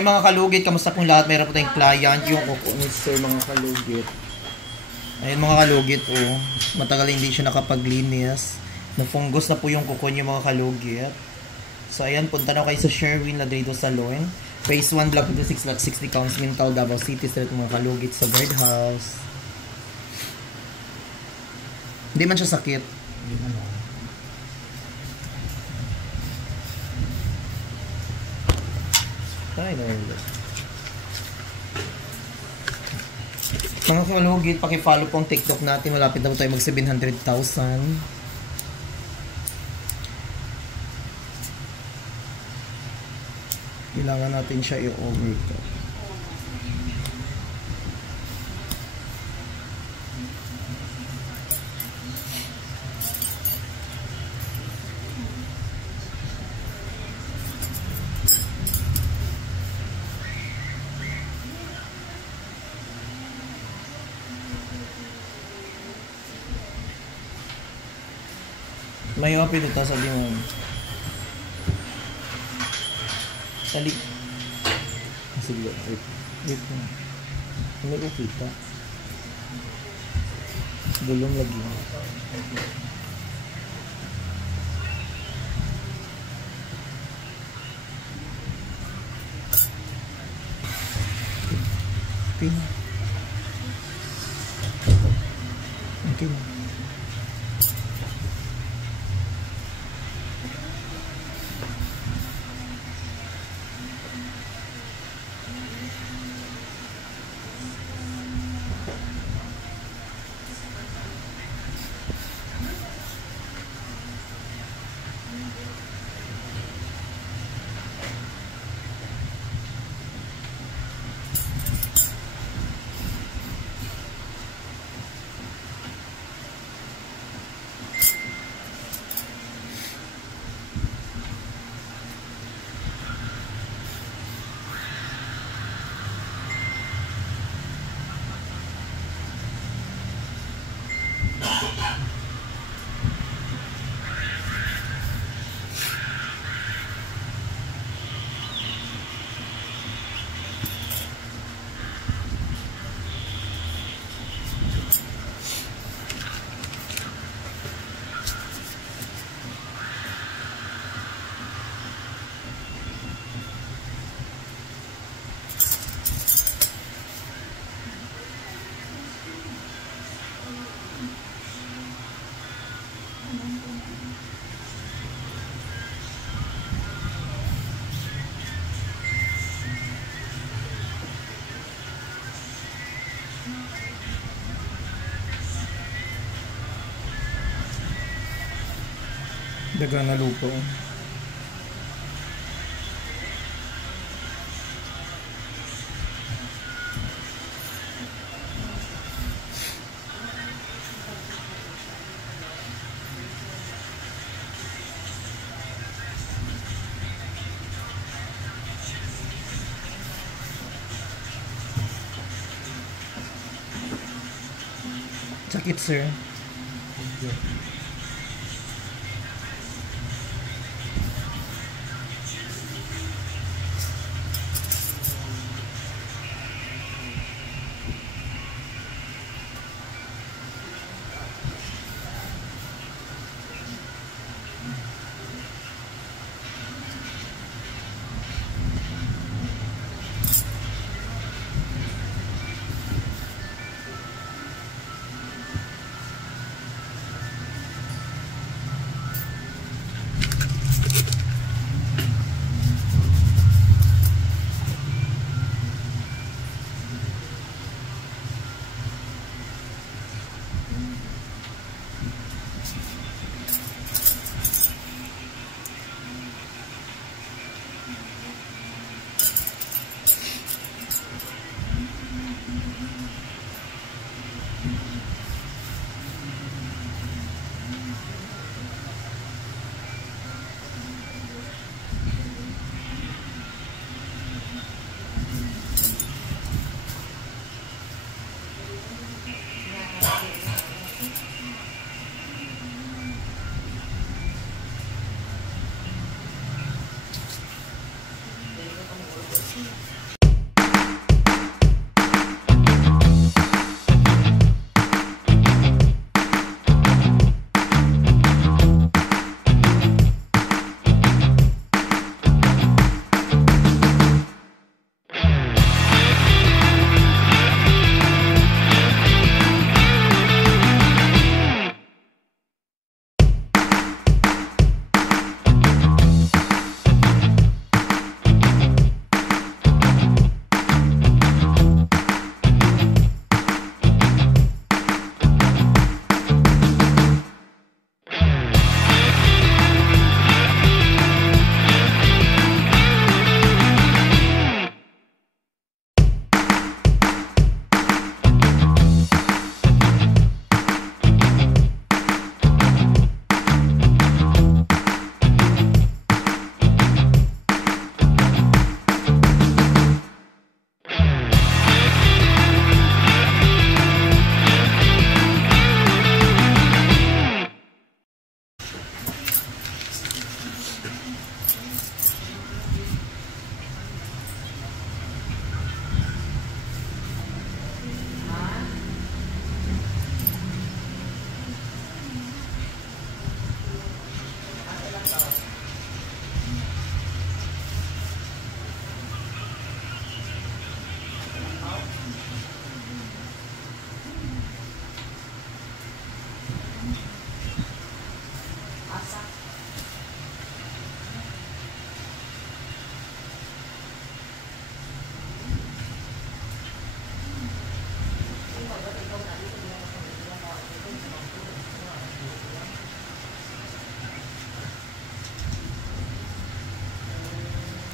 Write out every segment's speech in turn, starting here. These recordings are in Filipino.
Ay mga kalugit, kamusta pong lahat? Mayroon po tayong client, yung kuko ni sir mga kalugit. Ayun mga kalugit, oh. Matagal hindi siya nakapaglinis. Nafungus na po yung kuko niya mga kalugit. So ayan, punta na kayo sa Sherwin Ladrido Salon. Phase 1, Block 26, Lot 60, Counts Mintal, Davao City Street mga kalugit sa guardhouse. Hindi man siya sakit. Ay, no. Mga kalugit, paki-follow po ang TikTok natin. Malapit na po tayo mag 700,000. Kailangan natin siya i-overcut. May open ito sa limon. Sali. Sige, wait. Wait mo. May upita. Dulong lagi. Okay. Okay. Daga na lupo. Sakit, sir.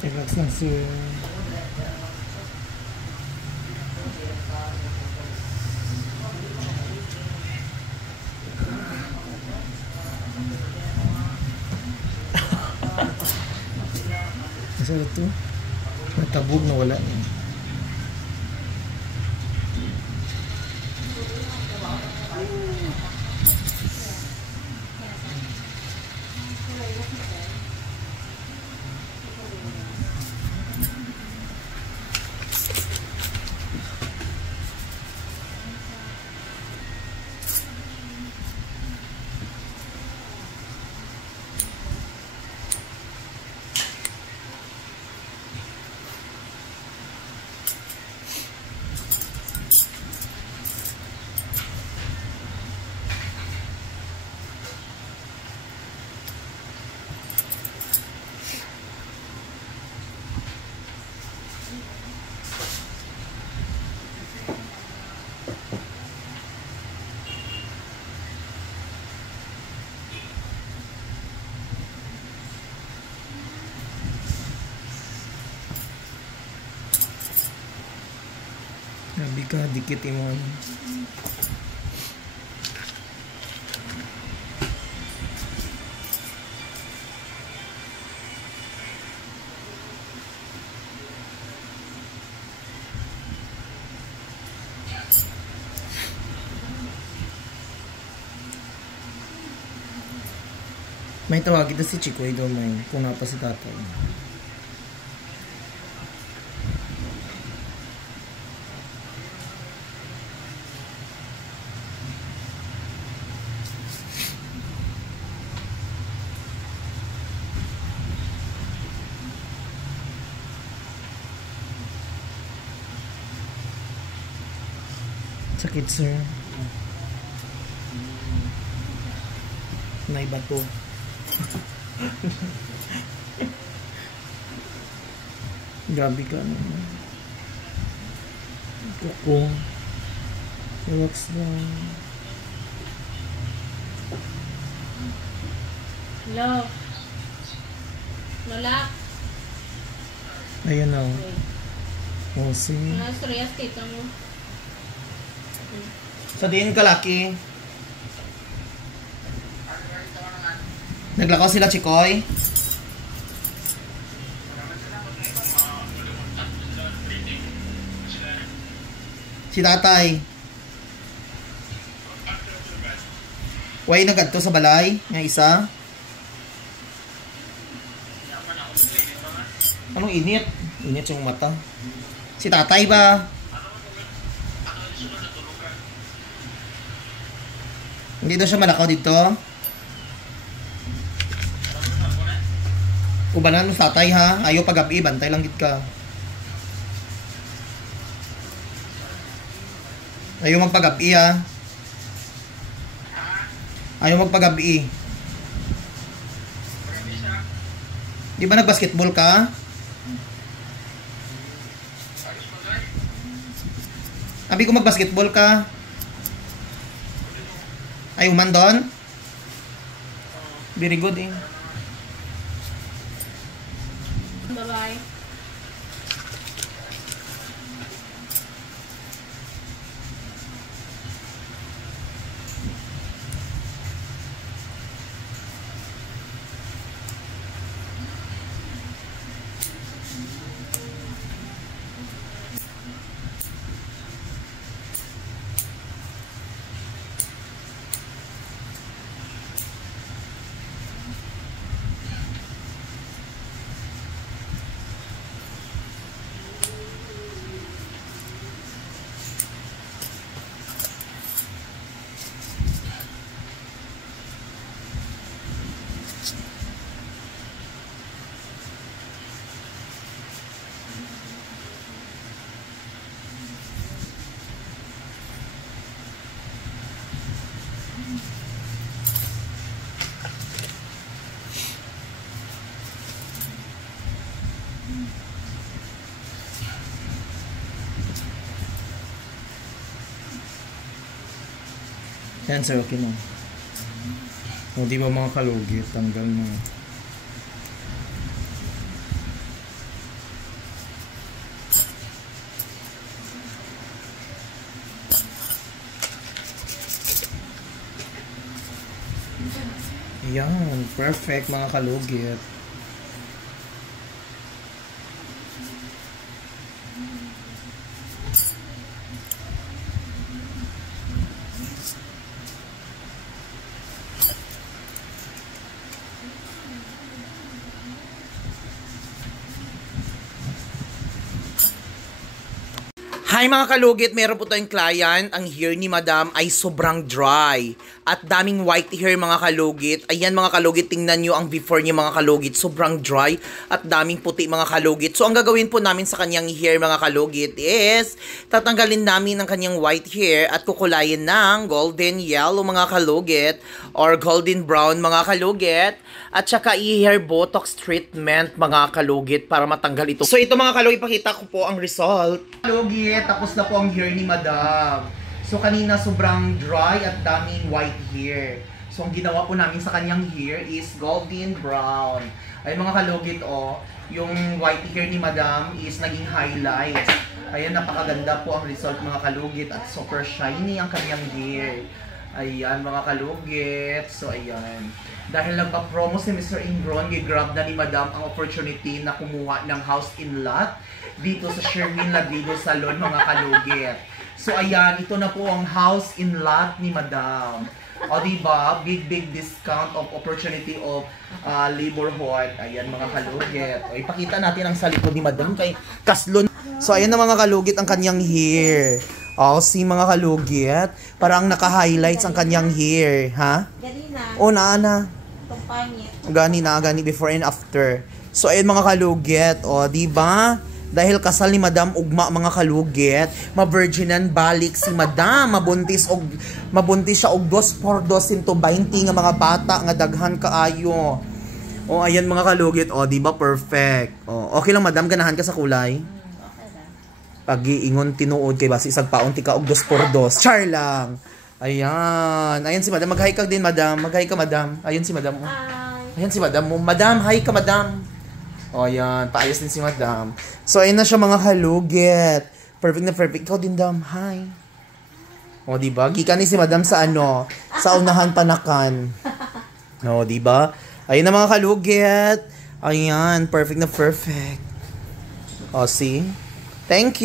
Relax lang sir. Masarap to. Natabog na wala niya. Grabe ka, dikit mo. May tawagin na si Chikoy daw may kung nga pa si tatay. Sakit sir. May bato. Grabe ka naman. Kuko. Relax lang. Hello. Lola. Ayan o. Oh, see. Ano stress tita mo? Sa diin ka, Lucky. Naglakaw sila, Chikoy. Si tatay. Way nagadto sa balay. Nga isa. Anong init? Init yung mata. Si tatay ba? Hindi daw siya malakaw dito. Ubanan mo sa tatay ha. Ayaw pag-gabi, bantay lang gid ka. Ayaw magpag-gabi ha. Ayaw magpag-gabi. Di ba nag-basketball ka? Abi ko mag-basketball ka. Ayaw man doon? Very good eh. Bye-bye. Yan sir, okay na. O di ba mga kalugit, tanggal na. Ayan, perfect mga kalugit. Hi mga kalugit, meron po tayong client. Ang hair ni madam ay sobrang dry. At daming white hair mga kalugit. Ayan mga kalugit, tingnan nyo ang before niya mga kalugit. Sobrang dry at daming puti mga kalugit. So ang gagawin po namin sa kanyang hair mga kalugit is tatanggalin namin ang kanyang white hair at kukulayin ng golden yellow mga kalugit or golden brown mga kalugit. At saka i-hair botox treatment mga kalugit para matanggal ito. So ito mga kalugit, ipakita ko po ang result. Kalugit, tapos na po ang hair ni madam. So kanina sobrang dry at daming white hair. So ang ginawa po namin sa kanyang hair is golden brown. Ay mga kalugit yung white hair ni madam is naging highlight. Ayan, napakaganda po ang result mga kalugit at super shiny ang kanyang hair. Ayan mga kalugit. So ayan. Dahil nagpa-promo si Mr. Ingron, gigrab na ni madam ang opportunity na kumuha ng house in lot dito sa Sherwin Ladrigo Salon mga kalugit. So ayan, ito na po ang house in lot ni madam. O diba, big discount of opportunity of laborhood. Ayan mga kalugit. O ipakita natin ang sa likod ni madam kay Kaslon. So ayan na mga kalugit ang kanyang hair. O si mga kalugit, parang naka-highlights ang kanyang hair, ha? O na. Gani before and after. So ayun mga kalugit, diba? Dahil kasal ni madam ugma mga kalugit, ma-virginan balik si madam, mabuntis siya og 2 por 2 into 20 nga mga bata nga daghan kaayo. O ayan mga kalugit, diba perfect. Okay lang madam, ganahan ka sa kulay? Okay lang. Pag-iingon tinuod kay basi isang paon tika og 2 por 2. Char lang. Ayan. Ayan si madam. Mag-hi ka din, madam. Mag-hi ka, madam. Ayun si madam. Ayan si madam. Madam, hi ka, madam. O, ayan. Paayos din si madam. So, ayun na siya mga kalugit. Perfect na perfect. Ikaw din, dam. Hi. O, diba? Gika ni si madam sa sa unahan panakan. O, diba? Ayun na mga kalugit. Ayan. Perfect na perfect. O, see? Thank you.